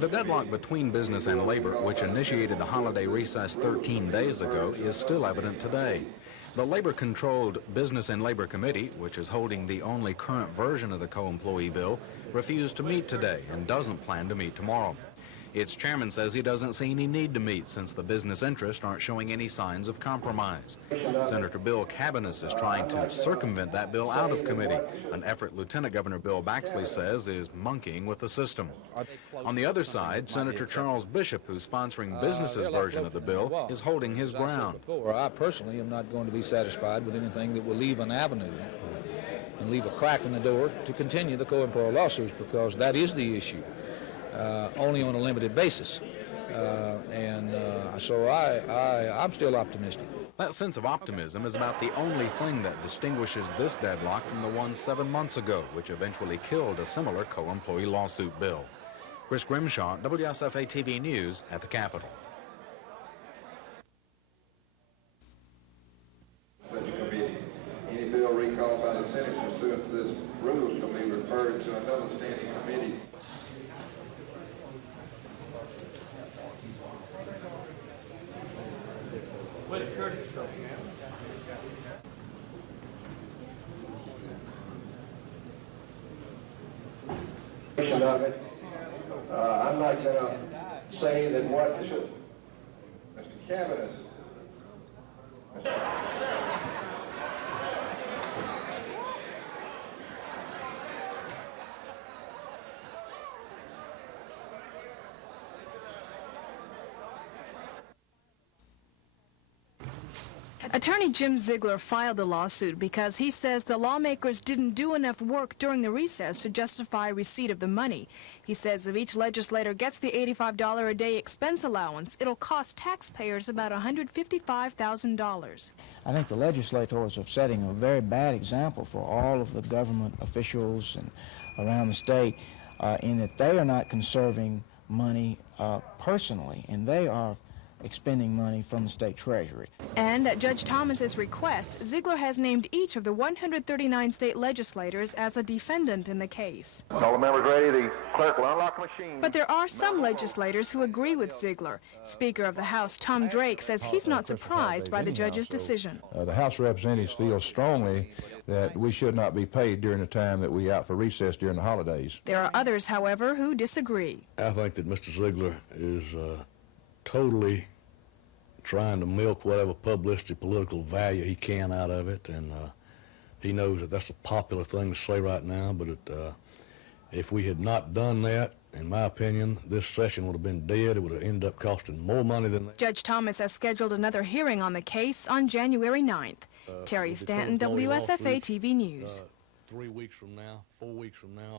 The deadlock between business and labor, which initiated the holiday recess 13 days ago, is still evident today. The labor-controlled Business and Labor Committee, which is holding the only current version of the co-employee bill, refused to meet today and doesn't plan to meet tomorrow. Its chairman says he doesn't see any need to meet since the business interests aren't showing any signs of compromise. Senator Bill Cabanis is trying to circumvent that bill out of committee, an effort Lieutenant Governor Bill Baxley says is monkeying with the system. On the other side, Senator Charles Bishop, who's sponsoring business's version of the bill, is holding his ground. I personally am not going to be satisfied with anything that will leave an avenue and leave a crack in the door to continue the co-employer lawsuits, because that is the issue. Only on a limited basis. So I'm still optimistic. That sense of optimism is about the only thing that distinguishes this deadlock from the one 7 months ago, which eventually killed a similar co-employee lawsuit bill. Chris Grimshaw, WSFA TV News at the Capitol. Any bill recalled by the Senate pursuant to this rule shall be referred to another standing committee. Of it. I'm not going to say that what Mr. Cabanis. Attorney Jim Ziegler filed the lawsuit because he says the lawmakers didn't do enough work during the recess to justify receipt of the money. He says if each legislator gets the $85 a day expense allowance, it'll cost taxpayers about $155,000. I think the legislators are setting a very bad example for all of the government officials and around the state in that they are not conserving money personally, and they are expending money from the state treasury. And at Judge Thomas's request, Ziegler has named each of the 139 state legislators as a defendant in the case. All the members ready? The clerk will unlock the machine. But there are some legislators who agree with Ziegler. Speaker of the House Tom Drake says he's not surprised by the judge's decision. The House of Representatives feels strongly that we should not be paid during the time that we out for recess during the holidays. There are others, however, who disagree. I think that Mr. Ziegler is totally trying to milk whatever publicity, political value he can out of it, and he knows that that's a popular thing to say right now, but if we had not done that, in my opinion, this session would have been dead. It would have ended up costing more money than that. Judge Thomas has scheduled another hearing on the case on January 9th. Terry Stanton, WSFA TV News. 3 weeks from now, 4 weeks from now.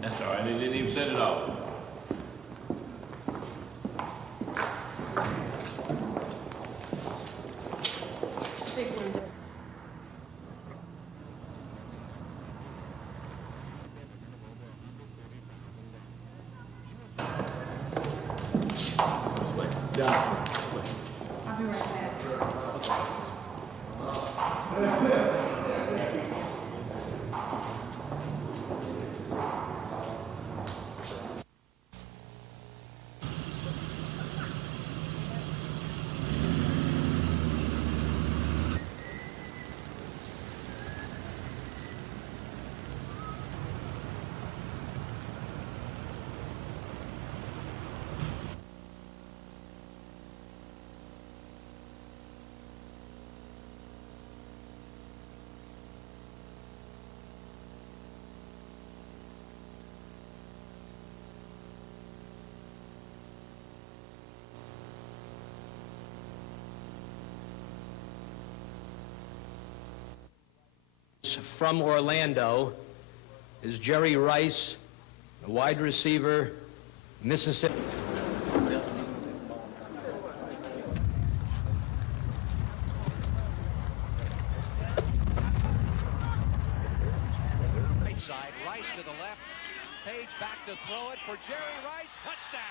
That's all right, they didn't even set it off. I'll be right back. From Orlando is Jerry Rice, the wide receiver, Mississippi. Right side, Rice to the left, Page back to throw it for Jerry Rice, touchdown!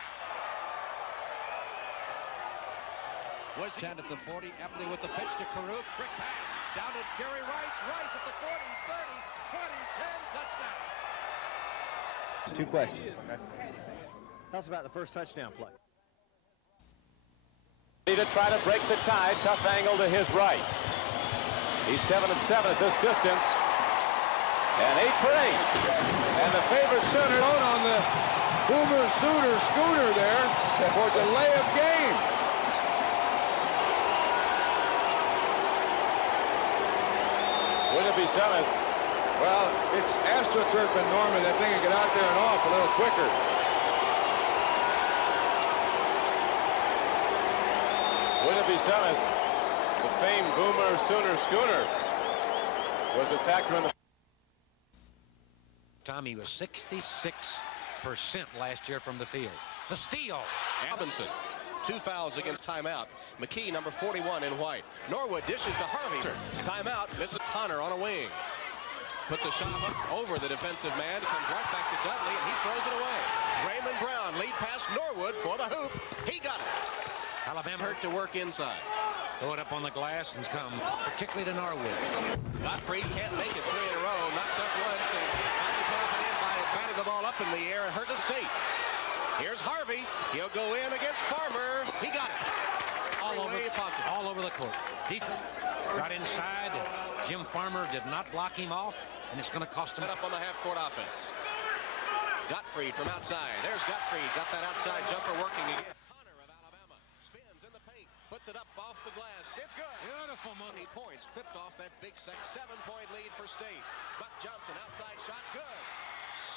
Was down at the 40, Epley with the pitch to Carew, trick pass, down to Jerry Rice, Rice at the 40, 30, 20, 10, touchdown! Two questions. Okay. Tell us about the first touchdown play. To try to break the tie, tough angle to his right. He's 7-7 at this distance. And 8 for 8. And the favorite Sooner on the Boomer Sooner scooter there for delay of game. Wouldn't it be 7th? Well, it's AstroTurf in Norman. That thing can get out there and off a little quicker. Wouldn't it be 7th? The famed Boomer Sooner scooter was a factor in the... Tommy was 66% last year from the field. The steal. Robinson. 2 fouls against timeout. McKee, number 41 in white. Norwood dishes to Harvey. Timeout. Misses Connor on a wing. Puts a shot up over the defensive man. Comes right back to Dudley, and he throws it away. Raymond Brown lead past Norwood for the hoop. He got it. Alabama Hurt to work inside. throw it up on the glass and come particularly to Norwood. Gottfried can't make it 3 in a row. Knocked up once and finally put up and in by batting the ball up in the air and hurt the State. Here's Harvey. He'll go in against Farmer. He got it. All over the court. Defense got inside. Jim Farmer did not block him off, and it's going to cost him. Up on the half-court offense. Gottfried from outside. There's Gottfried. Got that outside jumper working again. Connor of Alabama spins in the paint. Puts it up off the glass. It's good. Beautiful money. Points clipped off that big 7-point lead for State. Buck Johnson outside shot. Good.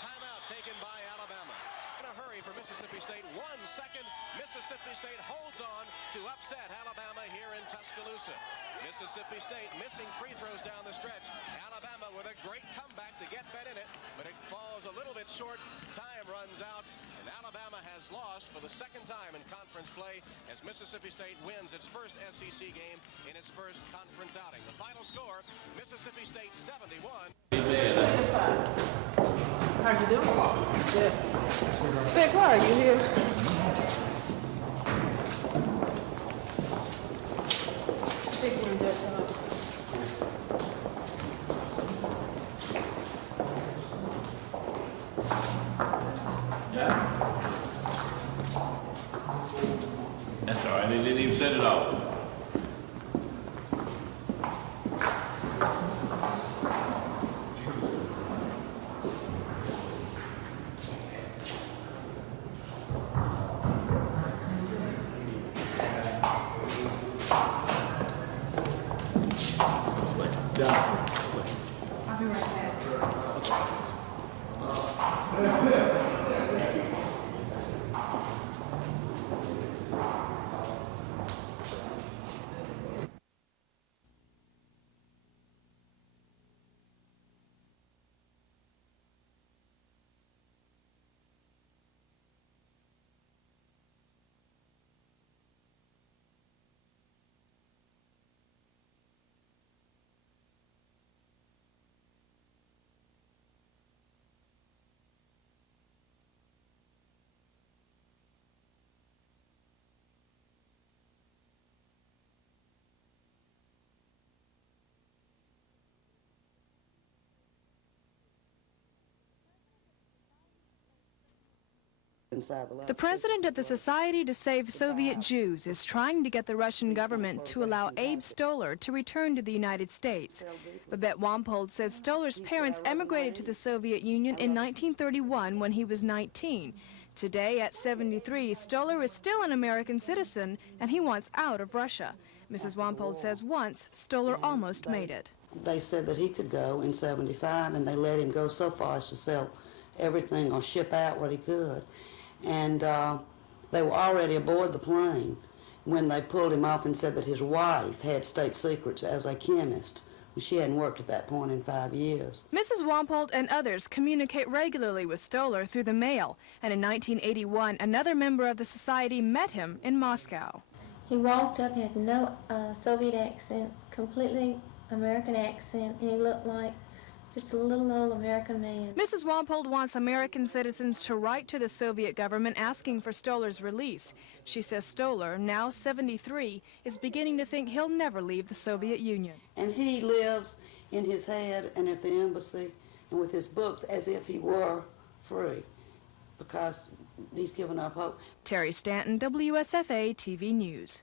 Timeout taken by Alabama. In a hurry for Mississippi State. 1 second. Mississippi State holds on to upset Alabama here in Tuscaloosa. Mississippi State missing free throws down the stretch. Alabama with a great comeback to get bet in it, but it falls a little bit short. Time runs out, and Alabama has lost for the second time in conference play as Mississippi State wins its first SEC game in its first conference outing. The final score, Mississippi State 71. How you doing? Good. Vic, why are you here? Vic, you enjoy tonight. That's all right. They didn't even set it off. I'll be right back. The president of the Society to Save Soviet Jews is trying to get the Russian government to allow Abe Stoller to return to the United States. Babette Wampold says Stoller's parents emigrated to the Soviet Union in 1931 when he was 19. Today, at 73, Stoller is still an American citizen, and he wants out of Russia. Mrs. Wampold says once, Stoller almost made it. They said that he could go in 75, and they let him go so far as to sell everything or ship out what he could. And they were already aboard the plane when they pulled him off and said that his wife had state secrets as a chemist. She hadn't worked at that point in 5 years. Mrs. Wampold and others communicate regularly with Stoller through the mail, and in 1981, another member of the society met him in Moscow. He walked up, had no Soviet accent, completely American accent, and he looked like just a little old American man. Mrs. Wampold wants American citizens to write to the Soviet government asking for Stoller's release. She says Stoller, now 73, is beginning to think he'll never leave the Soviet Union. And he lives in his head and at the embassy and with his books as if he were free, because he's given up hope. Terry Stanton, WSFA TV News.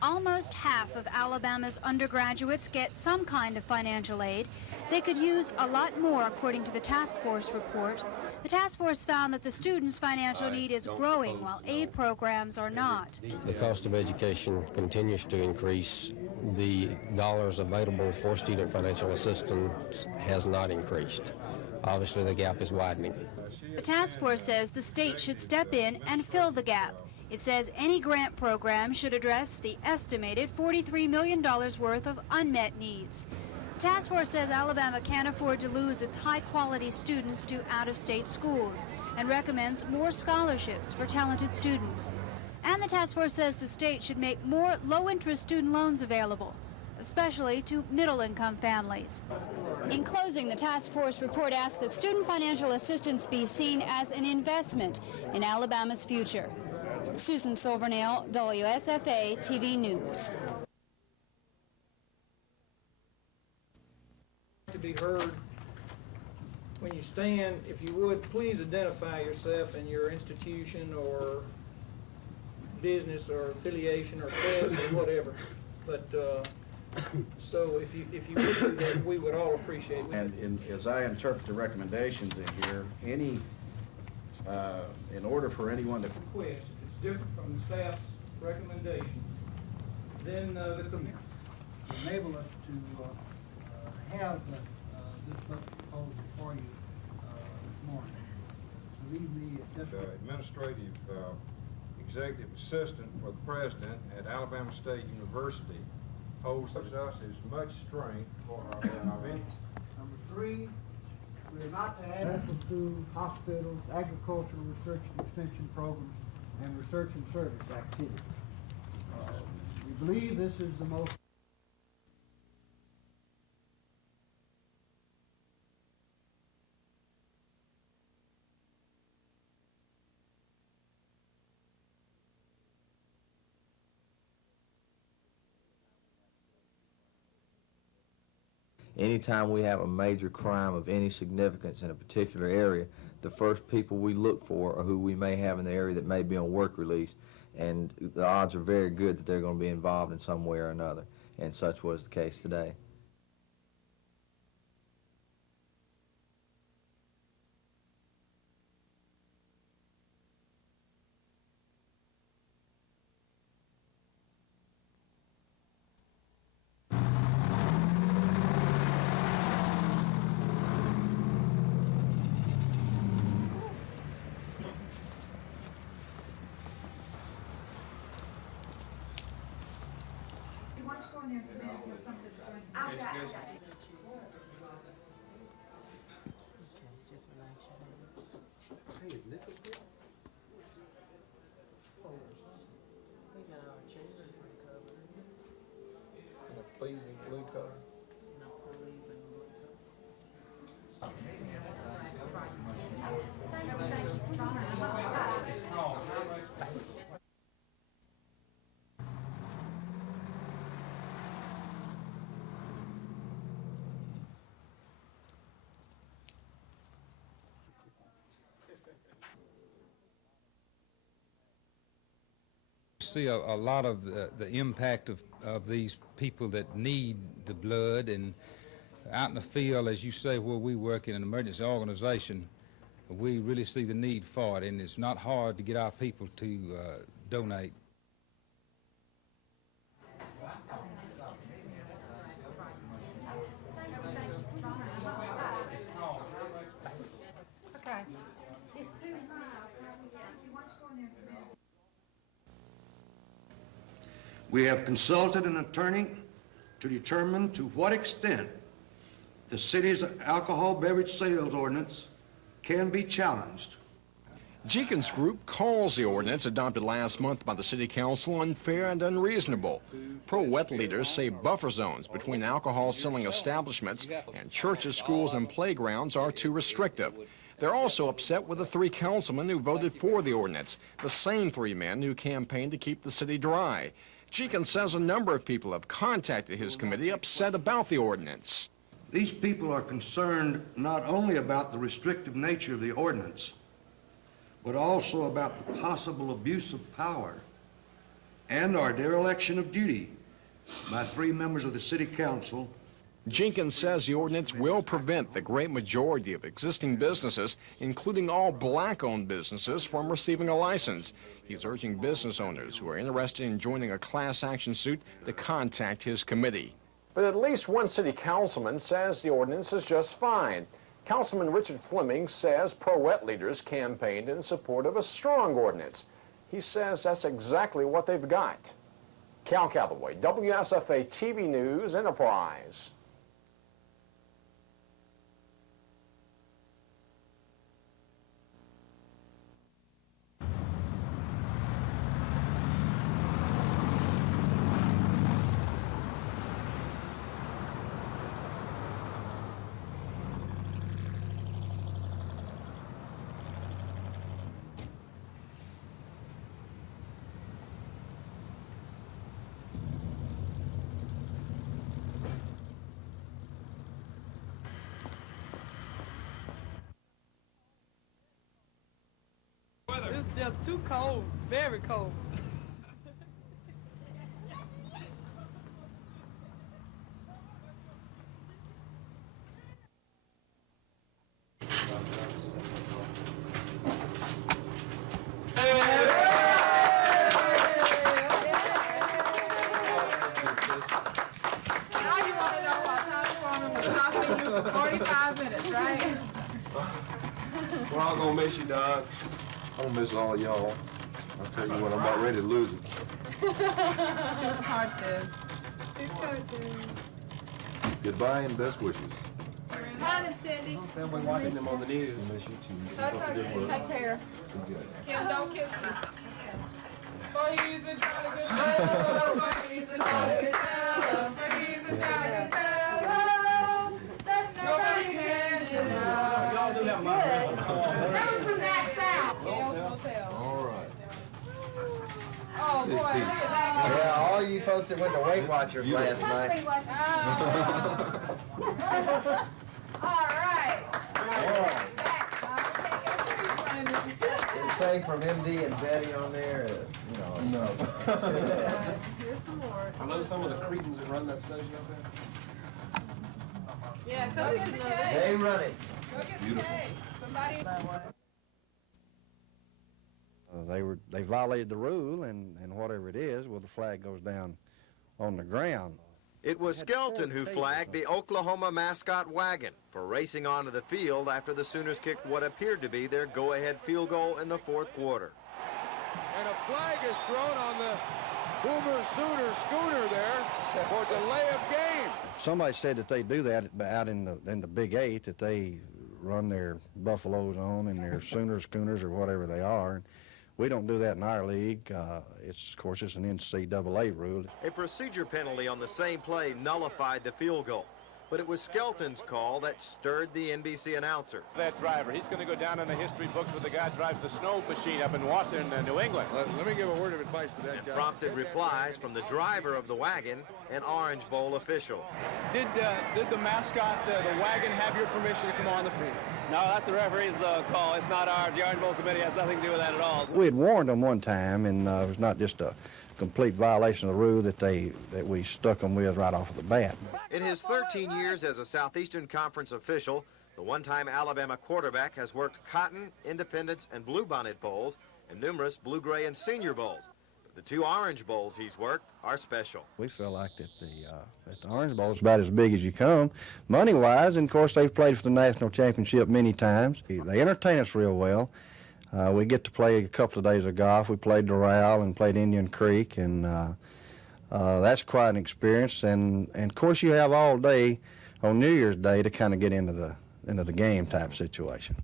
Almost half of Alabama's undergraduates get some kind of financial aid. They could use a lot more, according to the task force report. The task force found that the students' financial need is growing while aid programs are not. The cost of education continues to increase. The dollars available for student financial assistance has not increased. Obviously, the gap is widening. The task force says the state should step in and fill the gap. It says any grant program should address the estimated $43 million worth of unmet needs. The task force says Alabama can't afford to lose its high-quality students to out-of-state schools and recommends more scholarships for talented students. And the task force says the state should make more low-interest student loans available, especially to middle-income families. In closing, the task force report asks that student financial assistance be seen as an investment in Alabama's future. Susan Silvernail, WSFA TV News. To be heard. When you stand, if you would, please identify yourself and your institution or business or affiliation or class or whatever. But so if you would do that, we would all appreciate it. And as I interpret the recommendations in here, in order for anyone to request, if it's different from the staff's recommendation, then the committee enable us to have this budget proposal for you this morning. Believe me, administrative executive assistant for the president at Alabama State University holds us as much strength for our events. Number 3, we are not to add medical schools, hospitals, agricultural research and extension programs, and research and service activities. We believe this is the most Anytime we have a major crime of any significance in a particular area, the first people we look for are who we may have in the area that may be on work release, and the odds are very good that they're going to be involved in some way or another, and such was the case today. pleasing blue color. See a lot of the impact of these people that need the blood, and out in the field, as you say, where we work in an emergency organization, we really see the need for it, and it's not hard to get our people to donate. Okay. It's too high. You want to go in there for a minute? We have consulted an attorney to determine to what extent the city's alcohol beverage sales ordinance can be challenged. Jenkins Group calls the ordinance adopted last month by the City Council unfair and unreasonable. Pro-wet leaders say buffer zones between alcohol selling establishments and churches, schools, and playgrounds are too restrictive. They're also upset with the 3 councilmen who voted for the ordinance, the same 3 men who campaigned to keep the city dry. Jenkins says a number of people have contacted his committee upset about the ordinance. These people are concerned not only about the restrictive nature of the ordinance, but also about the possible abuse of power and our dereliction of duty by 3 members of the City Council. Jenkins says the ordinance will prevent the great majority of existing businesses, including all black-owned businesses, from receiving a license. He's urging business owners who are interested in joining a class action suit to contact his committee. But at least one city councilman says the ordinance is just fine. Councilman Richard Fleming says pro-wet leaders campaigned in support of a strong ordinance. He says that's exactly what they've got. Cal Calloway, WSFA TV News, Enterprise. It's just too cold, very cold. Now you want to know why Tommy Foreman was costing you 45 minutes, right? We're all gonna miss you, Doc. I'm gonna miss all y'all. I'll tell you what, I'm about ready to lose it. See what the card says. See what the card says. Goodbye and best wishes. Hi, them, Cindy. They'll be watching them on the news. Take care. Kim, don't kiss me. For he's a jolly good fellow. For he's a jolly good fellow. For he's a jolly good fellow. That nobody can deny. Y'all do that, my friend. That was from that sound. Gail's Hotel. All right. Oh, boy, look at that. Yeah, all you folks that went to Weight Watchers last night. All right. Say from MD and Betty on there, you know. Here's some more. I know some of the cretins that run that station up there. Yeah, go get the cake. They run it. Go get the cake. Somebody. They violated the rule, and whatever it is, well, the flag goes down on the ground. It was Skelton who flagged the Oklahoma mascot wagon for racing onto the field after the Sooners kicked what appeared to be their go-ahead field goal in the 4th quarter. And a flag is thrown on the Boomer Sooner schooner there for delay of game. Somebody said that they do that out in the Big 8, that they run their buffaloes on and their Sooner schooners or whatever they are. We don't do that in our league. Of course, it's an NCAA rule. A procedure penalty on the same play nullified the field goal. But it was Skelton's call that stirred the NBC announcer. That driver, he's going to go down in the history books with the guy who drives the snow machine up in Washington, New England. Let me give a word of advice to that guy. Prompted replies from the driver of the wagon, an Orange Bowl official. Did the mascot, the wagon, have your permission to come on the field? No, that's the referee's call. It's not ours. The Orange Bowl committee has nothing to do with that at all. We had warned them one time, and it was not just a complete violation of the rule that we stuck them with right off of the bat. In his 13 years as a Southeastern Conference official, the one-time Alabama quarterback has worked Cotton, Independence, and Bluebonnet Bowls, and numerous Blue, Gray, and Senior Bowls. The 2 Orange Bowls he's worked are special. We feel like that the Orange Bowl is about as big as you come, money-wise, and of course they've played for the national championship many times. They entertain us real well. We get to play a couple of days of golf. We played Doral and played Indian Creek, and That's quite an experience, and of course you have all day on New Year's Day to kind of get into the game type situation.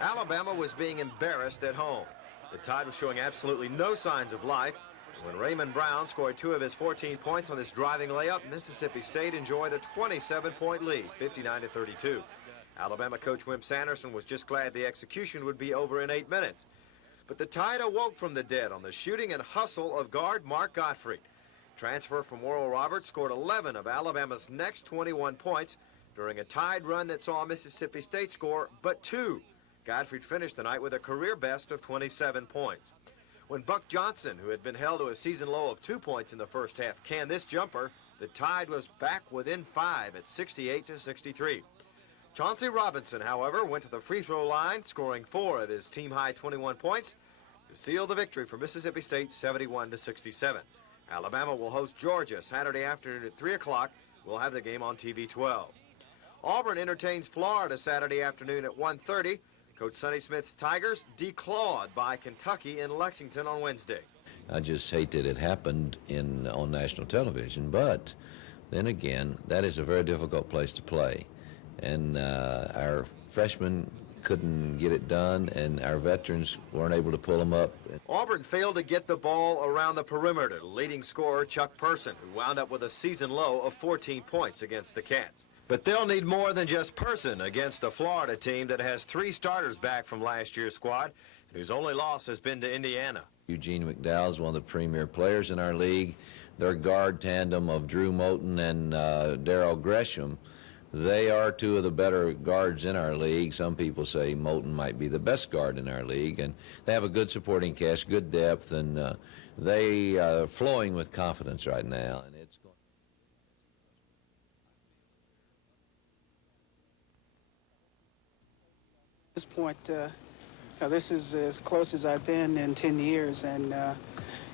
Alabama was being embarrassed at home. The Tide was showing absolutely no signs of life. When Raymond Brown scored 2 of his 14 points on this driving layup, Mississippi State enjoyed a 27-point lead, 59-32. Alabama coach Wimp Sanderson was just glad the execution would be over in 8 minutes. But the Tide awoke from the dead on the shooting and hustle of guard Mark Gottfried. Transfer from Oral Roberts scored 11 of Alabama's next 21 points during a Tide run that saw Mississippi State score but 2. Gottfried finished the night with a career best of 27 points. When Buck Johnson, who had been held to a season low of 2 points in the first half, canned this jumper, the Tide was back within 5 at 68-63. Chauncey Robinson, however, went to the free throw line, scoring 4 of his team-high 21 points to seal the victory for Mississippi State 71-67. Alabama will host Georgia Saturday afternoon at 3 o'clock. We'll have the game on TV 12. Auburn entertains Florida Saturday afternoon at 1:30. Coach Sonny Smith's Tigers declawed by Kentucky in Lexington on Wednesday. I just hate that it happened on national television, but then again, that is a very difficult place to play. And our freshmen couldn't get it done, and our veterans weren't able to pull them up. Auburn failed to get the ball around the perimeter. Leading scorer Chuck Person, who wound up with a season low of 14 points against the Cats. But they'll need more than just Person against a Florida team that has 3 starters back from last year's squad, and whose only loss has been to Indiana. Eugene McDowell is one of the premier players in our league. Their guard tandem of Drew Moten and Darrell Gresham, they are 2 of the better guards in our league. Some people say Moten might be the best guard in our league, and they have a good supporting cast, good depth, and they are flowing with confidence right now. And it's going. At this point, this is as close as I've been in 10 years, and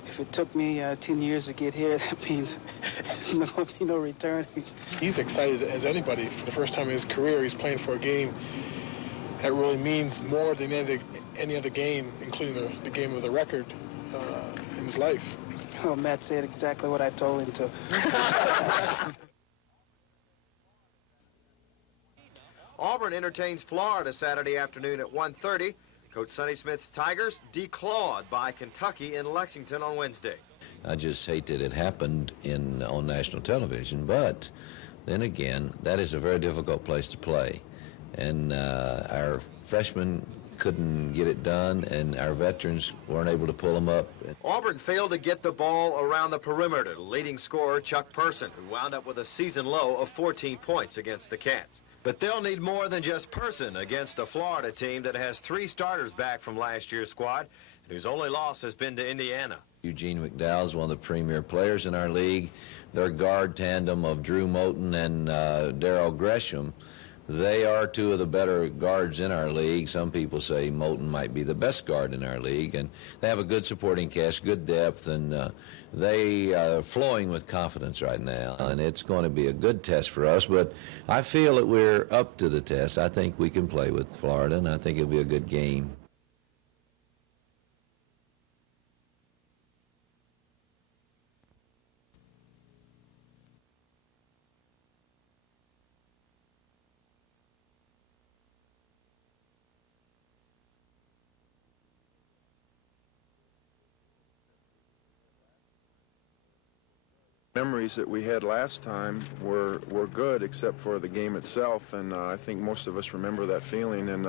if it took me 10 years to get here, that means there's not going to be no return. He's excited as anybody. For the first time in his career, he's playing for a game that really means more than any other game, including the game of the record in his life. Well, Matt said exactly what I told him to. Auburn entertains Florida Saturday afternoon at 1:30. Coach Sonny Smith's Tigers declawed by Kentucky in Lexington on Wednesday. I just hate that it happened on national television, but then again, that is a very difficult place to play. And our freshmen couldn't get it done, and our veterans weren't able to pull them up. Auburn failed to get the ball around the perimeter. Leading scorer Chuck Person, who wound up with a season low of 14 points against the Cats. But they'll need more than just Person against a Florida team that has 3 starters back from last year's squad, and whose only loss has been to Indiana. Eugene McDowell is one of the premier players in our league. Their guard tandem of Drew Moten and Darrell Gresham, they are 2 of the better guards in our league. Some people say Moten might be the best guard in our league, and they have a good supporting cast, good depth, and they are flowing with confidence right now, and it's going to be a good test for us, but I feel that we're up to the test. I think we can play with Florida, and I think it'll be a good game. Memories that we had last time were good, except for the game itself, and I think most of us remember that feeling, and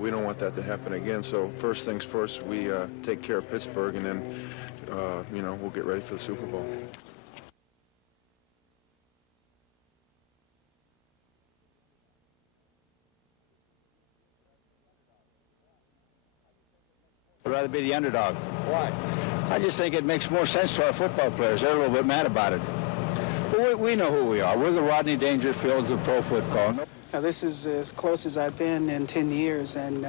we don't want that to happen again. So first things first, we take care of Pittsburgh, and then you know, we'll get ready for the Super Bowl. I'd rather be the underdog. Why? I just think it makes more sense to our football players. They're a little bit mad about it. But we know who we are. We're the Rodney Dangerfields of pro football. Now, this is as close as I've been in 10 years, and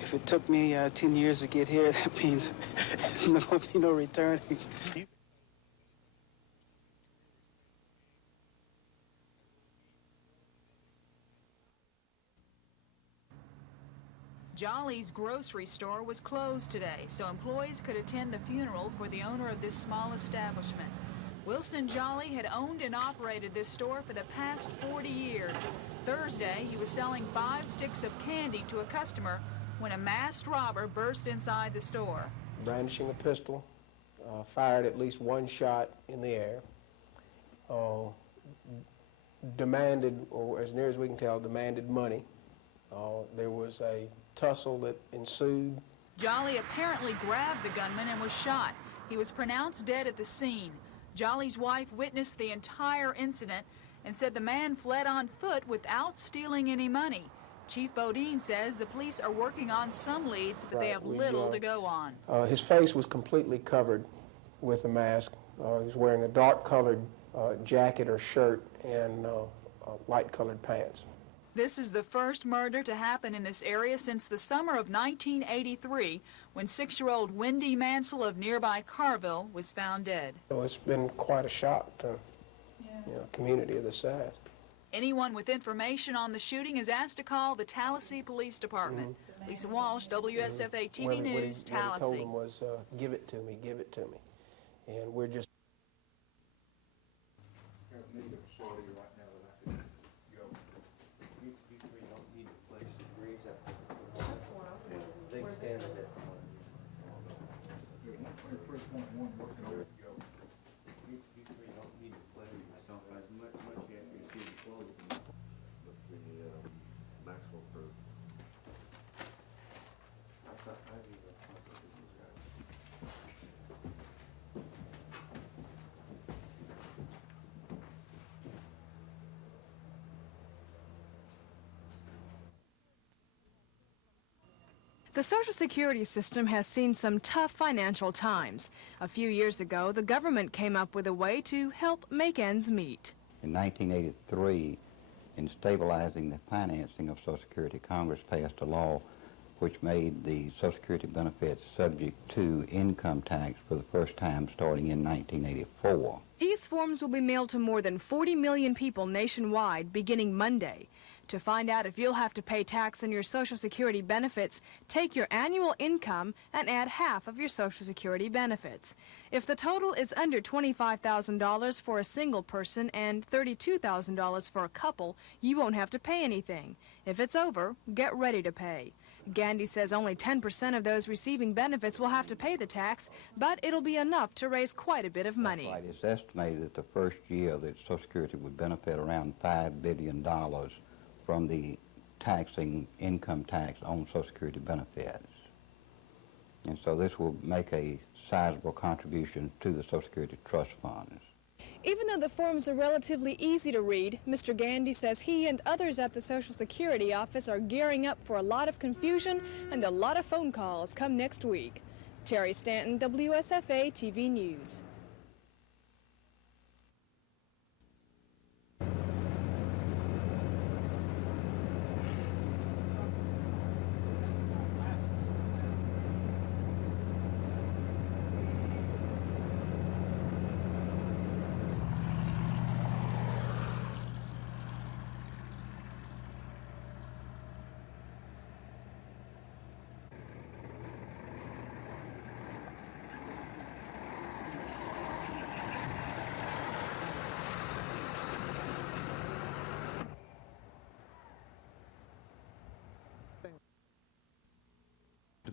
if it took me 10 years to get here, that means there's not going to be no returning. Jolly's grocery store was closed today, so employees could attend the funeral for the owner of this small establishment. Wilson Jolly had owned and operated this store for the past 40 years. Thursday, he was selling 5 sticks of candy to a customer when a masked robber burst inside the store. Brandishing a pistol, fired at least one shot in the air, demanded, or as near as we can tell, demanded money. There was a tussle that ensued. Jolly apparently grabbed the gunman and was shot. He was pronounced dead at the scene. Jolly's wife witnessed the entire incident and said the man fled on foot without stealing any money. Chief Bodine says the police are working on some leads, but they have little to go on. His face was completely covered with a mask. He was wearing a dark-colored jacket or shirt and light-colored pants. This is the first murder to happen in this area since the summer of 1983, when 6-year-old Wendy Mansell of nearby Carville was found dead. So it's been quite a shock to a community of this size. Anyone with information on the shooting is asked to call the Tallahassee Police Department. Lisa Walsh, WSFA TV News, Tallahassee. What he told him was, give it to me, give it to me. And we're just... The Social Security system has seen some tough financial times. A few years ago, the government came up with a way to help make ends meet. In 1983, in stabilizing the financing of Social Security, Congress passed a law which made the Social Security benefits subject to income tax for the first time starting in 1984. These forms will be mailed to more than 40 million people nationwide beginning Monday. To find out if you'll have to pay tax on your Social Security benefits, take your annual income and add half of your Social Security benefits. If the total is under $25,000 for a single person and $32,000 for a couple, you won't have to pay anything. If it's over, get ready to pay. Gandy says only 10% of those receiving benefits will have to pay the tax, but it'll be enough to raise quite a bit of money. Right. It's estimated that the first year that Social Security would benefit around $5 billion from the taxing income tax on Social Security benefits. And so this will make a sizable contribution to the Social Security trust funds. Even though the forms are relatively easy to read, Mr. Gandy says he and others at the Social Security office are gearing up for a lot of confusion and a lot of phone calls come next week. Terry Stanton, WSFA TV News.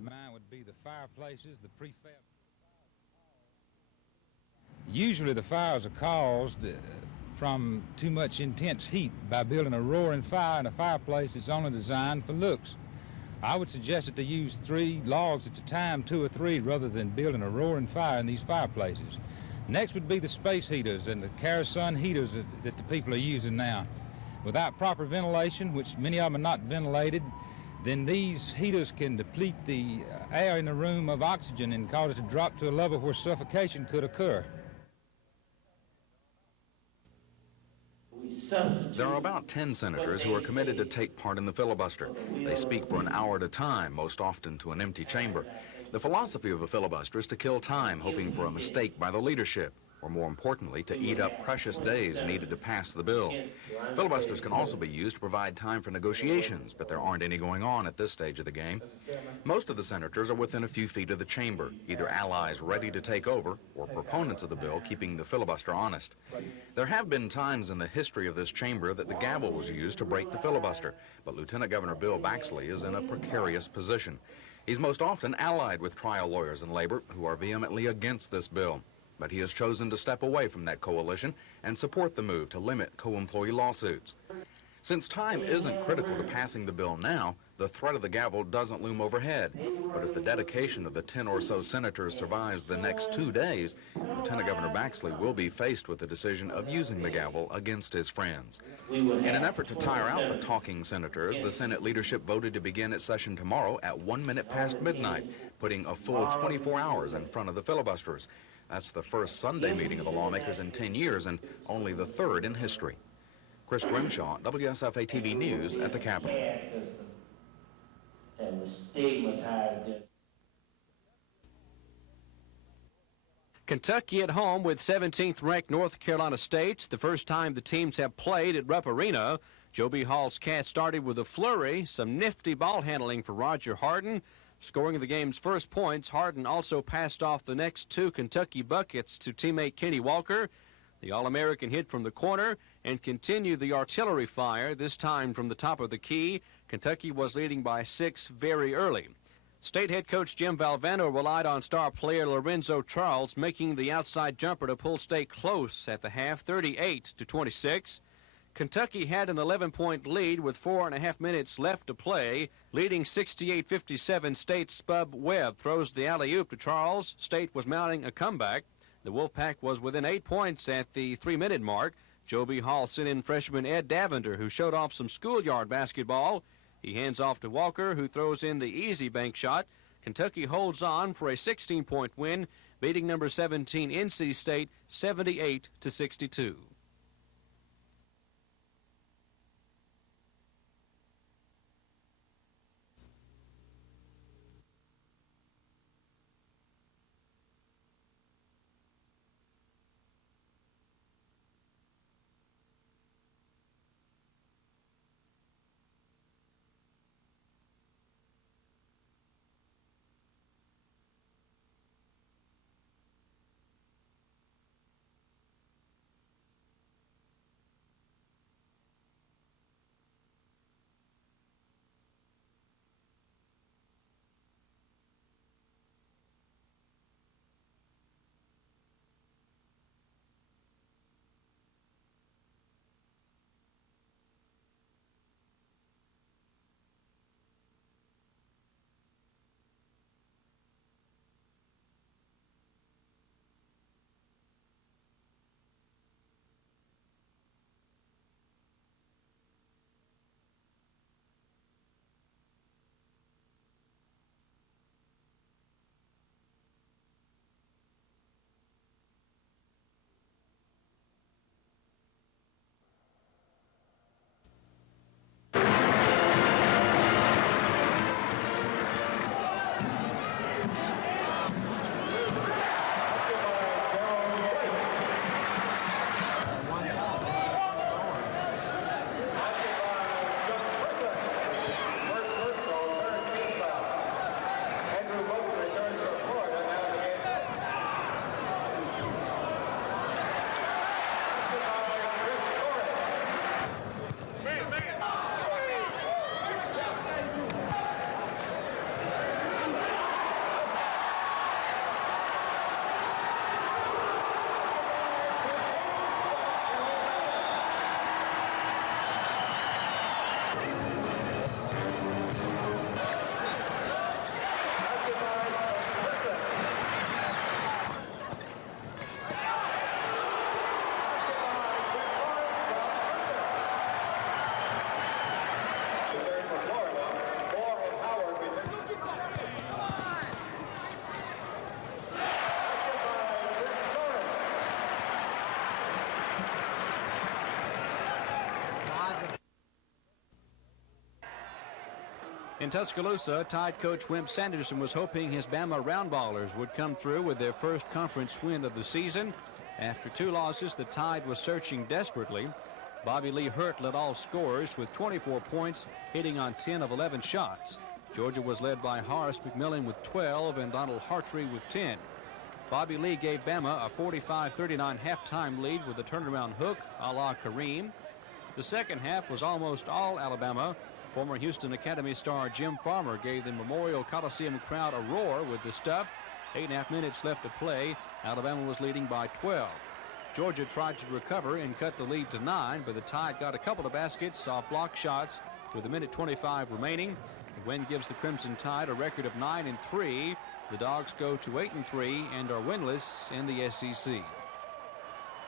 Mine would be the fireplaces, the prefab. Usually the fires are caused from too much intense heat by building a roaring fire in a fireplace that's only designed for looks. I would suggest that they use 3 logs at a time, 2 or 3, rather than building a roaring fire in these fireplaces. Next would be the space heaters and the kerosene heaters that the people are using now. Without proper ventilation, which many of them are not ventilated, then these heaters can deplete the air in the room of oxygen and cause it to drop to a level where suffocation could occur. There are about 10 senators who are committed to take part in the filibuster. They speak for an hour at a time, most often to an empty chamber. The philosophy of a filibuster is to kill time, hoping for a mistake by the leadership, or more importantly, to eat up precious days needed to pass the bill. Filibusters can also be used to provide time for negotiations, but there aren't any going on at this stage of the game. Most of the senators are within a few feet of the chamber, either allies ready to take over or proponents of the bill keeping the filibuster honest. There have been times in the history of this chamber that the gavel was used to break the filibuster, but Lieutenant Governor Bill Baxley is in a precarious position. He's most often allied with trial lawyers in labor who are vehemently against this bill. But he has chosen to step away from that coalition and support the move to limit co-employee lawsuits. Since time isn't critical to passing the bill now, the threat of the gavel doesn't loom overhead. But if the dedication of the 10 or so senators survives the next 2 days, Lieutenant Governor Baxley will be faced with the decision of using the gavel against his friends. In an effort to tire out the talking senators, the Senate leadership voted to begin its session tomorrow at 1 minute past midnight, putting a full 24 hours in front of the filibusters. That's the first Sunday meeting of the lawmakers in 10 years and only the 3rd in history. Chris Grimshaw, WSFA TV News at the Capitol. Kentucky at home with 17th-ranked North Carolina State. The first time the teams have played at Rupp Arena. Joe B. Hall's Cats started with a flurry, some nifty ball handling for Roger Harden. Scoring the game's first points, Harden also passed off the next 2 Kentucky buckets to teammate Kenny Walker. The All-American hit from the corner and continued the artillery fire, this time from the top of the key. Kentucky was leading by 6 very early. State head coach Jim Valvano relied on star player Lorenzo Charles making the outside jumper to pull State close at the half, 38-26. Kentucky had an 11-point lead with 4.5 minutes left to play. Leading 68-57, State's Spub Webb throws the alley-oop to Charles. State was mounting a comeback. The Wolfpack was within 8 points at the 3-minute mark. Joe B. Hall sent in freshman Ed Davender, who showed off some schoolyard basketball. He hands off to Walker, who throws in the easy bank shot. Kentucky holds on for a 16-point win, beating number 17 NC State 78-62. In Tuscaloosa, Tide coach Wimp Sanderson was hoping his Bama Roundballers would come through with their first conference win of the season. After 2 losses, the Tide was searching desperately. Bobby Lee Hurt led all scorers with 24 points, hitting on 10 of 11 shots. Georgia was led by Horace McMillan with 12 and Donald Hartree with 10. Bobby Lee gave Bama a 45-39 halftime lead with a turnaround hook a la Kareem. The second half was almost all Alabama. Former Houston Academy star Jim Farmer gave the Memorial Coliseum crowd a roar with the stuff. 8.5 minutes left to play. Alabama was leading by 12. Georgia tried to recover and cut the lead to 9, but the Tide got a couple of baskets off block shots with 1:25 remaining. The win gives the Crimson Tide a record of 9-3. The Dogs go to 8-3 and are winless in the SEC.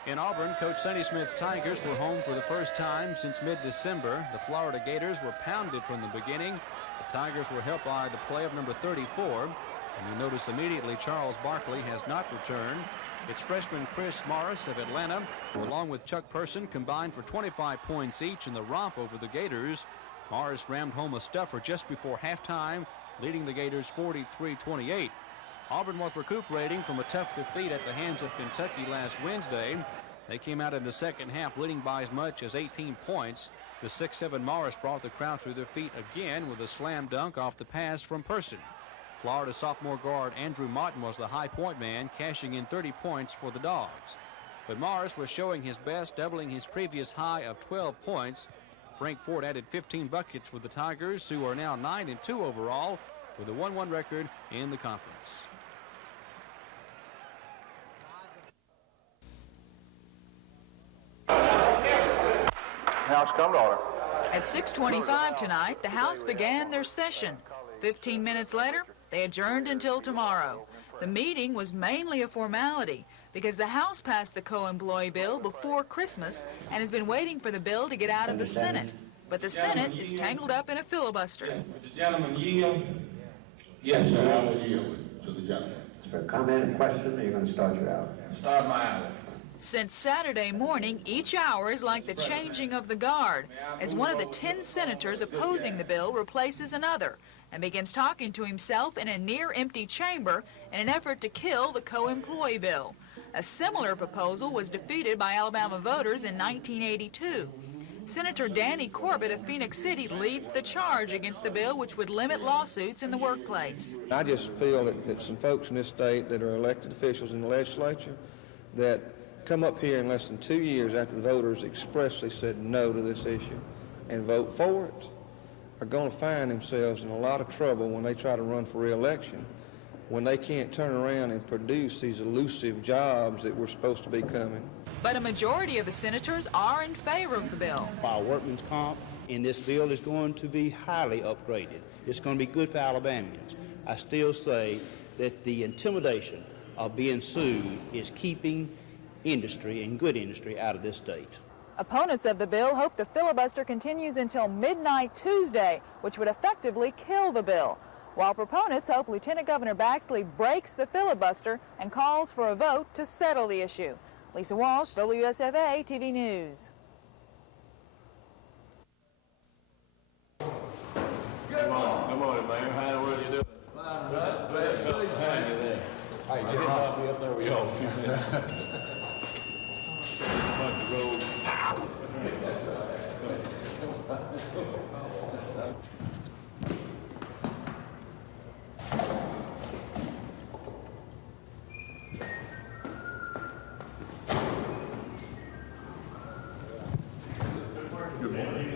In Auburn, Coach Sonny Smith's Tigers were home for the first time since mid-December. The Florida Gators were pounded from the beginning. The Tigers were helped by the play of number 34. And you notice immediately Charles Barkley has not returned. It's freshman Chris Morris of Atlanta, who along with Chuck Person combined for 25 points each in the romp over the Gators. Morris rammed home a stuffer just before halftime, leading the Gators 43-28. Auburn was recuperating from a tough defeat at the hands of Kentucky last Wednesday. They came out in the second half leading by as much as 18 points. The 6'7" Morris brought the crowd to their feet again with a slam dunk off the pass from Person. Florida sophomore guard Andrew Martin was the high point man, cashing in 30 points for the Dogs. But Morris was showing his best, doubling his previous high of 12 points. Frank Ford added 15 buckets for the Tigers, who are now 9-2 overall with a 1-1 record in the conference. House come to order. At 6:25 tonight, the House began their session. 15 minutes later, they adjourned until tomorrow. The meeting was mainly a formality because the House passed the co-employee bill before Christmas and has been waiting for the bill to get out of the Senate. But the Senate is tangled up in a filibuster. Would the gentleman yield? Yes, sir, I will yield to the gentleman. For a comment and question, or you're going to start your hour? Start my hour. Since Saturday morning, each hour is like the changing of the guard, as one of the 10 senators opposing the bill replaces another and begins talking to himself in a near-empty chamber in an effort to kill the co-employee bill. A similar proposal was defeated by Alabama voters in 1982. Senator Danny Corbett of Phoenix City leads the charge against the bill, which would limit lawsuits in the workplace. I just feel that some folks in this state that are elected officials in the legislature that come up here in less than 2 years after the voters expressly said no to this issue and vote for it are going to find themselves in a lot of trouble when they try to run for re-election, when they can't turn around and produce these elusive jobs that were supposed to be coming. But a majority of the senators are in favor of the bill. Our workman's comp in this bill is going to be highly upgraded. It's going to be good for Alabamians. I still say that the intimidation of being sued is keeping industry and good industry out of this state. Opponents of the bill hope the filibuster continues until midnight Tuesday, which would effectively kill the bill, while proponents hope Lieutenant Governor Baxley breaks the filibuster and calls for a vote to settle the issue. Lisa Walsh, WSFA TV News. Good morning, Mayor. How are you doing? Fine, glad to see you. Hey, get up there with y'all a few minutes. Bunch of road.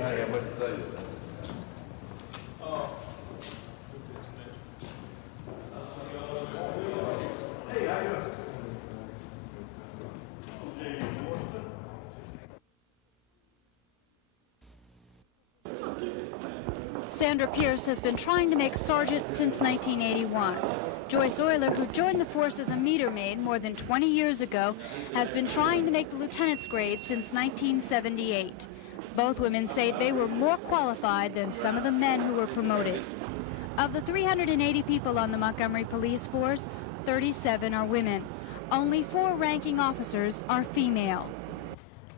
I got much to say. Sandra Pierce has been trying to make sergeant since 1981. Joyce Euler, who joined the force as a meter maid more than 20 years ago, has been trying to make the lieutenant's grade since 1978. Both women say they were more qualified than some of the men who were promoted. Of the 380 people on the Montgomery police force, 37 are women. Only 4 ranking officers are female.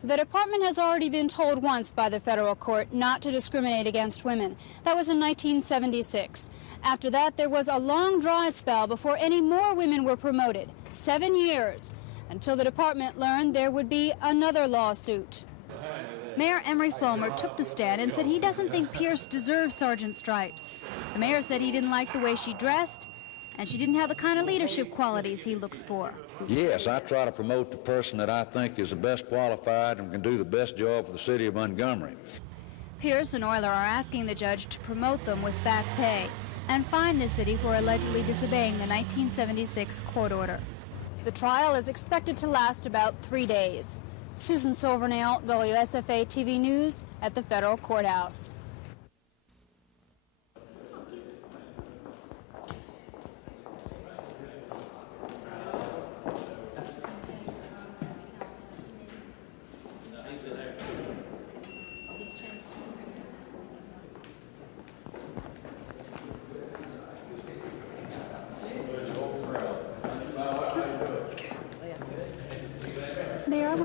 The department has already been told once by the federal court not to discriminate against women. That was in 1976. After that, there was a long dry spell before any more women were promoted. 7 years, until the department learned there would be another lawsuit. Mayor Emery Fulmer took the stand and said he doesn't think Pierce deserves sergeant stripes. The mayor said he didn't like the way she dressed, and she didn't have the kind of leadership qualities he looks for. Yes, I try to promote the person that I think is the best qualified and can do the best job for the city of Montgomery. Pierce and Euler are asking the judge to promote them with back pay and fine the city for allegedly disobeying the 1976 court order. The trial is expected to last about 3 days. Susan Silvernail, WSFA TV News at the federal courthouse. Mayor,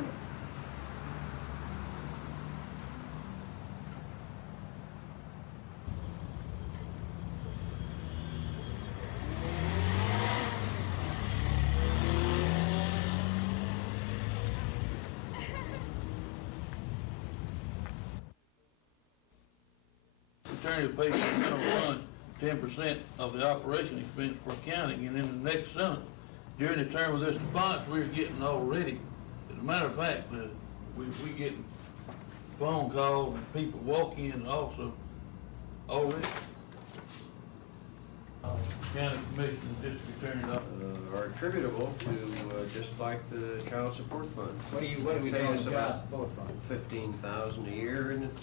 Attorney pays the general fund 10% of the operation expense for accounting, and in the next sentence, during the term of this response, we're getting already. As a matter of fact, we getting phone calls and people walk in also already. County commission just returned up. Are attributable to just like the child support fund. What do we do with the child support fund? $15,000 a year, and it's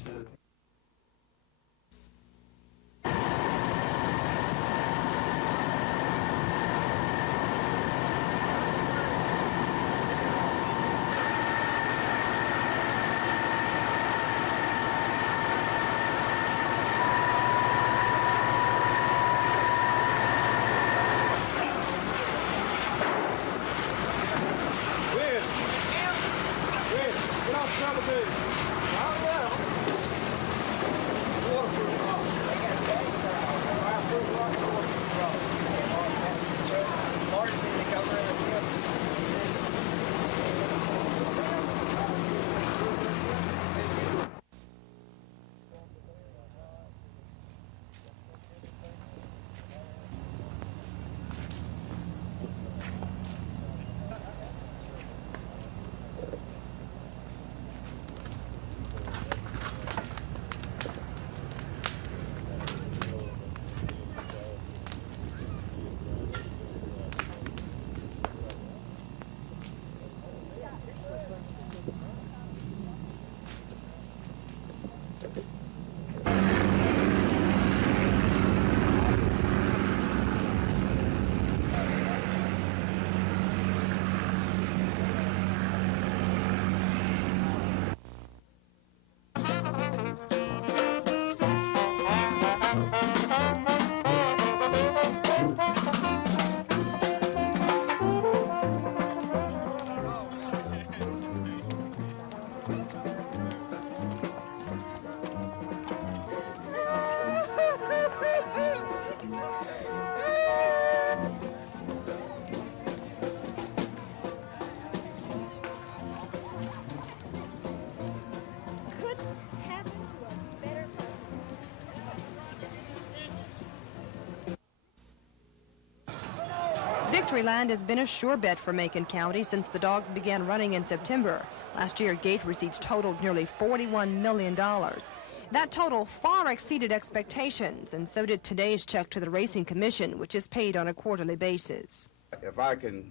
Victoryland has been a sure bet for Macon County since the dogs began running in September. Last year, gate receipts totaled nearly $41 million. That total far exceeded expectations, and so did today's check to the Racing Commission, which is paid on a quarterly basis. If I can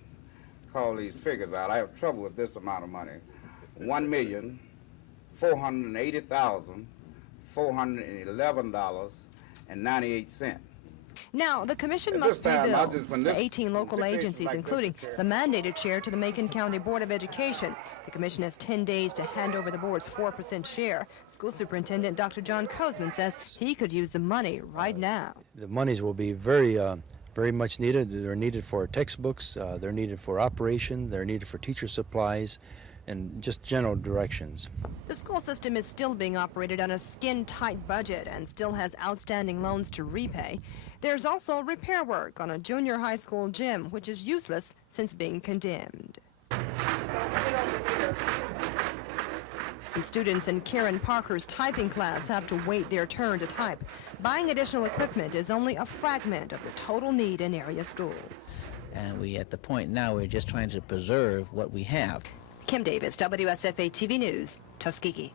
call these figures out, I have trouble with this amount of money. $1,480,411.98. Now, the commission must pay bills to 18 local agencies, including the mandated share to the Macon County Board of Education. The commission has 10 days to hand over the board's 4% share. School Superintendent Dr. John Kozman says he could use the money right now. The monies will be very much needed. They're needed for textbooks, they're needed for operation, they're needed for teacher supplies, and just general directions. The school system is still being operated on a skin-tight budget and still has outstanding loans to repay. There's also repair work on a junior high school gym, which is useless since being condemned. Some students in Karen Parker's typing class have to wait their turn to type. Buying additional equipment is only a fragment of the total need in area schools. And we, at the point now, we're just trying to preserve what we have. Kim Davis, WSFA TV News, Tuskegee.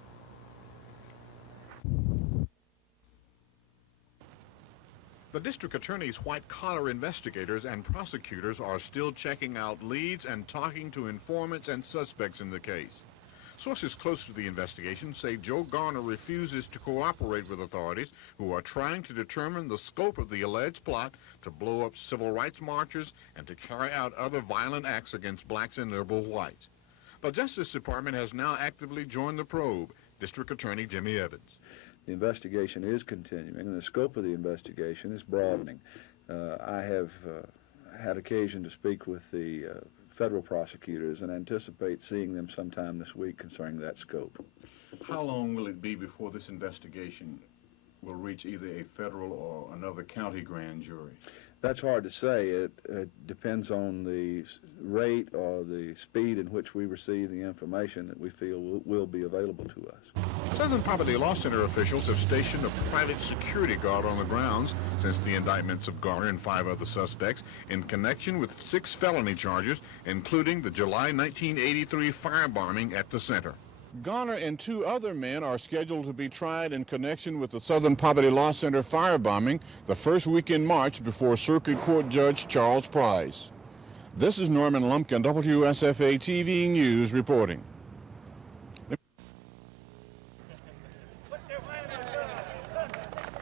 The district attorney's white-collar investigators and prosecutors are still checking out leads and talking to informants and suspects in the case. Sources close to the investigation say Joe Garner refuses to cooperate with authorities who are trying to determine the scope of the alleged plot to blow up civil rights marchers and to carry out other violent acts against blacks and liberal whites. The Justice Department has now actively joined the probe. District Attorney Jimmy Evans. The investigation is continuing, and the scope of the investigation is broadening. I have had occasion to speak with the federal prosecutors and anticipate seeing them sometime this week concerning that scope. How long will it be before this investigation will reach either a federal or another county grand jury? That's hard to say. It depends on the rate or the speed in which we receive the information that we feel will be available to us. Southern Poverty Law Center officials have stationed a private security guard on the grounds since the indictments of Garner and 5 other suspects in connection with 6 felony charges, including the July 1983 firebombing at the center. Garner and 2 other men are scheduled to be tried in connection with the Southern Poverty Law Center firebombing the first week in March before Circuit Court Judge Charles Price. This is Norman Lumpkin, WSFA TV News reporting.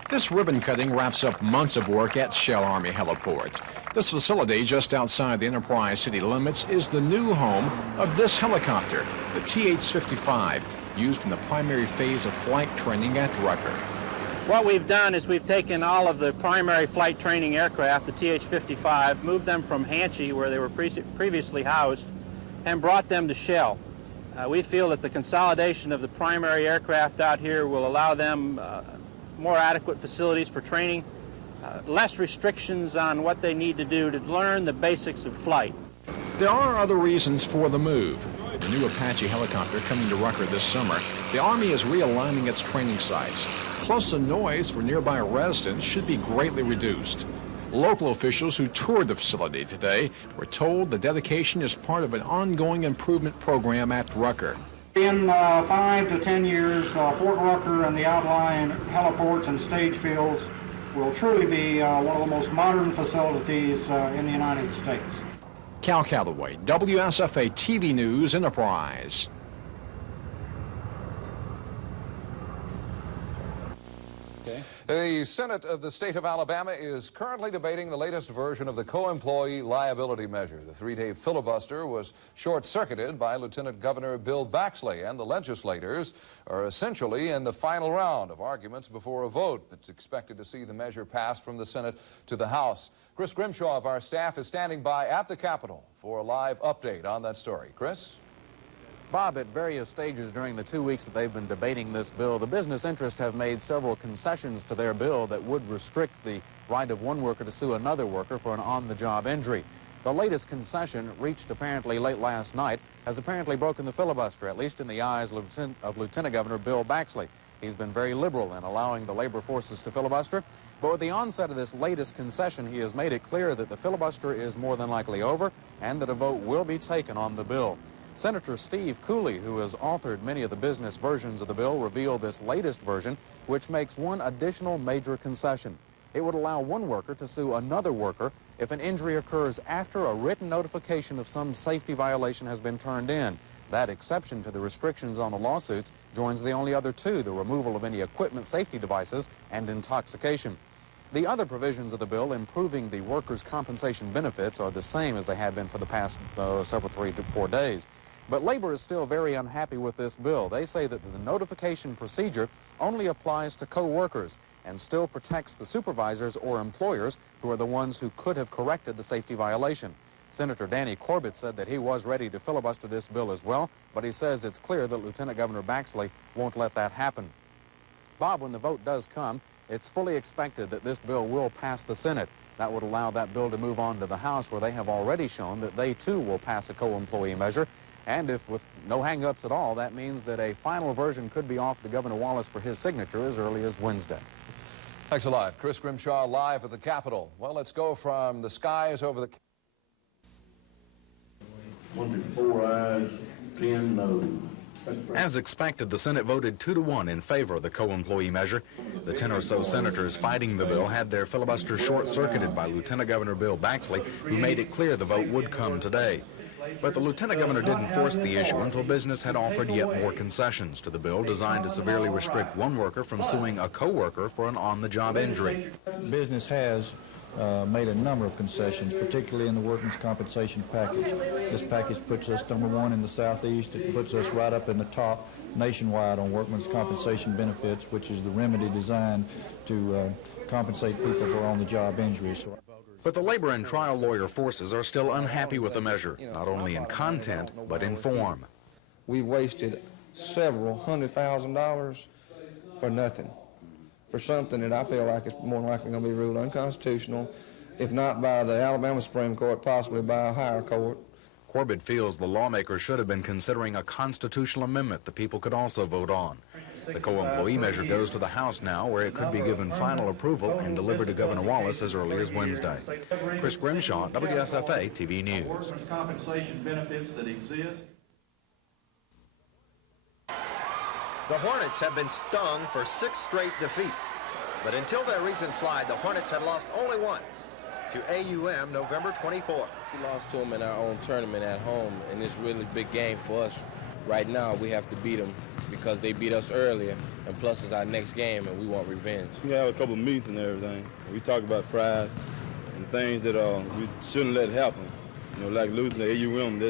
This ribbon cutting wraps up months of work at Shell Army Heliport. This facility just outside the Enterprise city limits is the new home of this helicopter, the TH-55, used in the primary phase of flight training at Rucker. What we've done is we've taken all of the primary flight training aircraft, the TH-55, moved them from Hanchey, where they were previously housed, and brought them to Shell. We feel that the consolidation of the primary aircraft out here will allow them more adequate facilities for training, less restrictions on what they need to do to learn the basics of flight. There are other reasons for the move. With the new Apache helicopter coming to Rucker this summer, the Army is realigning its training sites. Plus, the noise for nearby residents should be greatly reduced. Local officials who toured the facility today were told the dedication is part of an ongoing improvement program at Rucker. In 5 to 10 years, Fort Rucker and the outlying heliports and stage fields will truly be one of the most modern facilities in the United States. Cal Calloway, WSFA TV News, Enterprise. The Senate of the state of Alabama is currently debating the latest version of the co-employee liability measure. The 3-day filibuster was short-circuited by Lieutenant Governor Bill Baxley, and the legislators are essentially in the final round of arguments before a vote that's expected to see the measure passed from the Senate to the House. Chris Grimshaw of our staff is standing by at the Capitol for a live update on that story. Chris? Bob, at various stages during the 2 weeks that they've been debating this bill, the business interests have made several concessions to their bill that would restrict the right of one worker to sue another worker for an on-the-job injury. The latest concession, reached apparently late last night, has apparently broken the filibuster, at least in the eyes of Lieutenant Governor Bill Baxley. He's been very liberal in allowing the labor forces to filibuster, but with the onset of this latest concession, he has made it clear that the filibuster is more than likely over and that a vote will be taken on the bill. Senator Steve Cooley, who has authored many of the business versions of the bill, revealed this latest version, which makes one additional major concession. It would allow one worker to sue another worker if an injury occurs after a written notification of some safety violation has been turned in. That exception to the restrictions on the lawsuits joins the only other two, the removal of any equipment safety devices and intoxication. The other provisions of the bill improving the workers' compensation benefits are the same as they have been for the past 3 to 4 days. But labor is still very unhappy with this bill. They say that the notification procedure only applies to co-workers and still protects the supervisors or employers who are the ones who could have corrected the safety violation. Senator Danny Corbett said that he was ready to filibuster this bill as well, but he says it's clear that Lieutenant Governor Baxley won't let that happen. Bob, when the vote does come, it's fully expected that this bill will pass the Senate. That would allow that bill to move on to the House, where they have already shown that they too will pass a co-employee measure. And if with no hang-ups at all, that means that a final version could be off to Governor Wallace for his signature as early as Wednesday. Thanks a lot. Chris Grimshaw live at the Capitol. Well, let's go from the skies over the... 24 ayes, 10 noes. As expected, the Senate voted 2-1 in favor of the co-employee measure. The 10 or so senators fighting the bill had their filibuster short-circuited by Lieutenant Governor Bill Baxley, who made it clear the vote would come today. But the Lieutenant Governor didn't force the issue until business had offered yet more concessions to the bill designed to severely restrict one worker from suing a co-worker for an on-the-job injury. Business has made a number of concessions, particularly in the workers' compensation package. This package puts us #1 in the Southeast. It puts us right up in the top nationwide on workmen's compensation benefits, which is the remedy designed to compensate people for on-the-job injuries. But the labor and trial lawyer forces are still unhappy with the measure, not only in content, but in form. We wasted several $100,000 for nothing, for something that I feel like is more than likely going to be ruled unconstitutional, if not by the Alabama Supreme Court, possibly by a higher court. Corbett feels the lawmakers should have been considering a constitutional amendment the people could also vote on. The co-employee measure goes to the House now, where it could be given final approval and delivered to Governor Wallace as early as Wednesday. Chris Grimshaw, WSFA TV News. Workers' compensation benefits that exist. The Hornets have been stung for 6 straight defeats. But until their recent slide, the Hornets had lost only once, to AUM November 24th. We lost to them in our own tournament at home, and it's really a big game for us. Right now, we have to beat them because they beat us earlier, and plus it's our next game, and we want revenge. We have a couple of meetings and everything. We talk about pride and things that we shouldn't let happen. You know, like losing to AUM,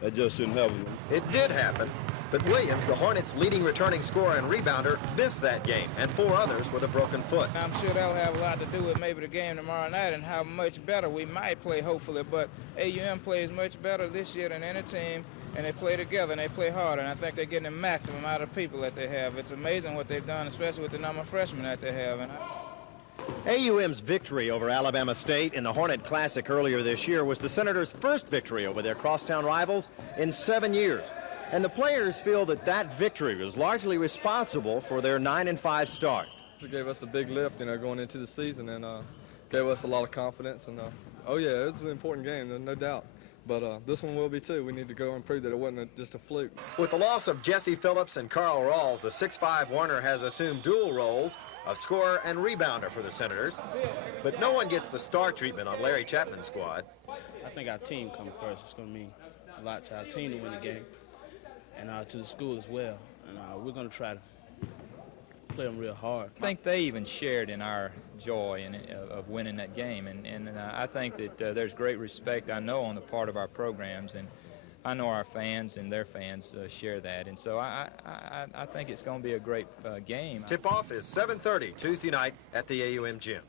that just shouldn't happen. It did happen, but Williams, the Hornets' leading returning scorer and rebounder, missed that game, and 4 others with a broken foot. I'm sure that'll have a lot to do with maybe the game tomorrow night and how much better we might play, hopefully, but AUM plays much better this year than any team, and they play together and they play harder, and I think they're getting the maximum out of the people that they have. It's amazing what they've done, especially with the number of freshmen that they have. AUM's victory over Alabama State in the Hornet Classic earlier this year was the Senators' first victory over their crosstown rivals in 7 years. And the players feel that that victory was largely responsible for their 9-5 start. It gave us a big lift, going into the season, and gave us a lot of confidence. And oh yeah, it's an important game, no doubt. But this one will be too. We need to go and prove that it wasn't just a fluke. With the loss of Jesse Phillips and Carl Rawls, the 6'5" Warner has assumed dual roles of scorer and rebounder for the Senators. But no one gets the star treatment on Larry Chapman's squad. I think our team comes first. It's going to mean a lot to our team to win the game, and to the school as well. And we're going to try to play them real hard. I think they even shared in our joy of winning that game, and I think that there's great respect, I know, on the part of our programs, and I know our fans and their fans share that, and so I think it's going to be a great game. Tip-off is 7:30 Tuesday night at the AUM gym.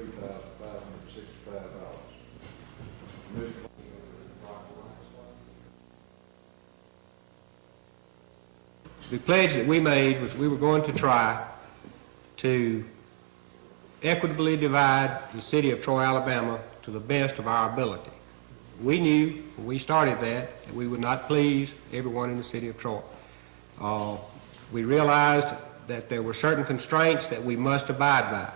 $3,565. The pledge that we made was we were going to try to equitably divide the city of Troy, Alabama to the best of our ability. We knew when we started that we would not please everyone in the city of Troy. We realized that there were certain constraints that we must abide by.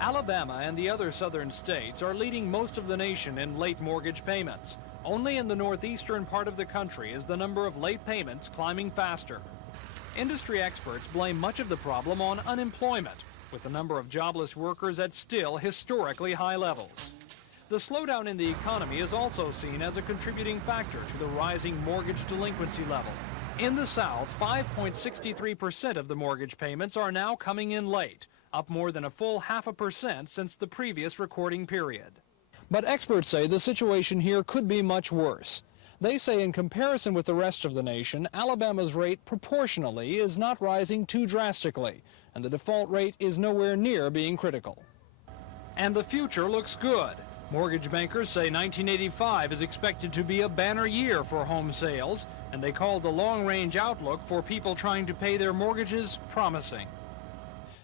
Alabama and the other southern states are leading most of the nation in late mortgage payments. Only in the northeastern part of the country is the number of late payments climbing faster. Industry experts blame much of the problem on unemployment, with the number of jobless workers at still historically high levels. The slowdown in the economy is also seen as a contributing factor to the rising mortgage delinquency level. In the South, 5.63% of the mortgage payments are now coming in late, up more than a full 0.5% since the previous recording period. But experts say the situation here could be much worse. They say in comparison with the rest of the nation, Alabama's rate proportionally is not rising too drastically, and the default rate is nowhere near being critical. And the future looks good. Mortgage bankers say 1985 is expected to be a banner year for home sales, and they called the long-range outlook for people trying to pay their mortgages promising.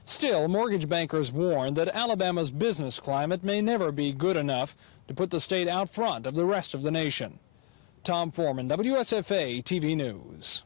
Still, mortgage bankers warn that Alabama's business climate may never be good enough to put the state out front of the rest of the nation. Tom Foreman, WSFA TV News.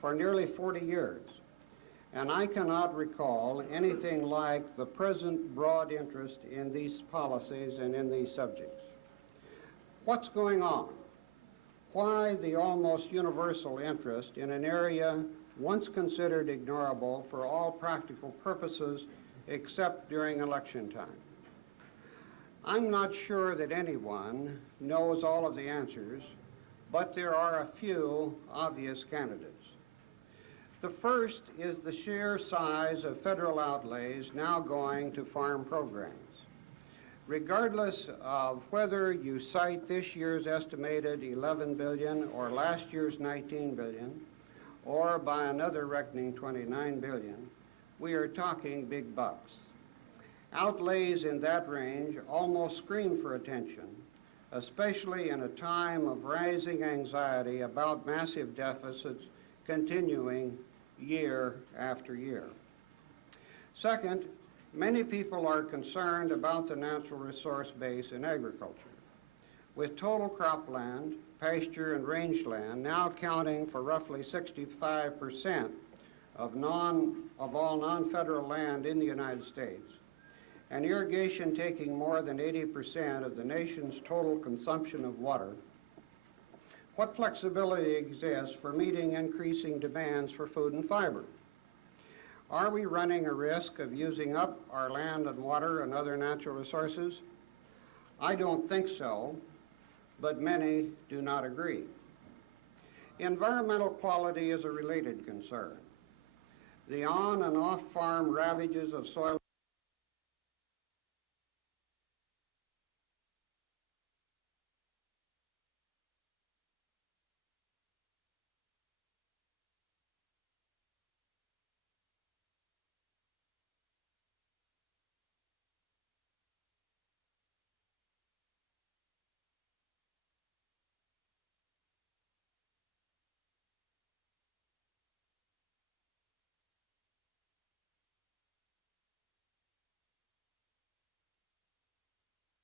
For nearly 40 years, and I cannot recall anything like the present broad interest in these policies and in these subjects. What's going on? Why the almost universal interest in an area once considered ignorable for all practical purposes except during election time? I'm not sure that anyone knows all of the answers, but there are a few obvious candidates. The first is the sheer size of federal outlays now going to farm programs. Regardless of whether you cite this year's estimated $11 billion or last year's $19 billion, or by another reckoning $29 billion, we are talking big bucks. Outlays in that range almost scream for attention, especially in a time of rising anxiety about massive deficits continuing year after year. Second, many people are concerned about the natural resource base in agriculture. With total cropland, pasture, and rangeland now accounting for roughly 65% of all non-federal land in the United States, and irrigation taking more than 80% of the nation's total consumption of water, What flexibility exists for meeting increasing demands for food and fiber? Are we running a risk of using up our land and water and other natural resources? I don't think so, but many do not agree. Environmental quality is a related concern. The on and off farm ravages of soil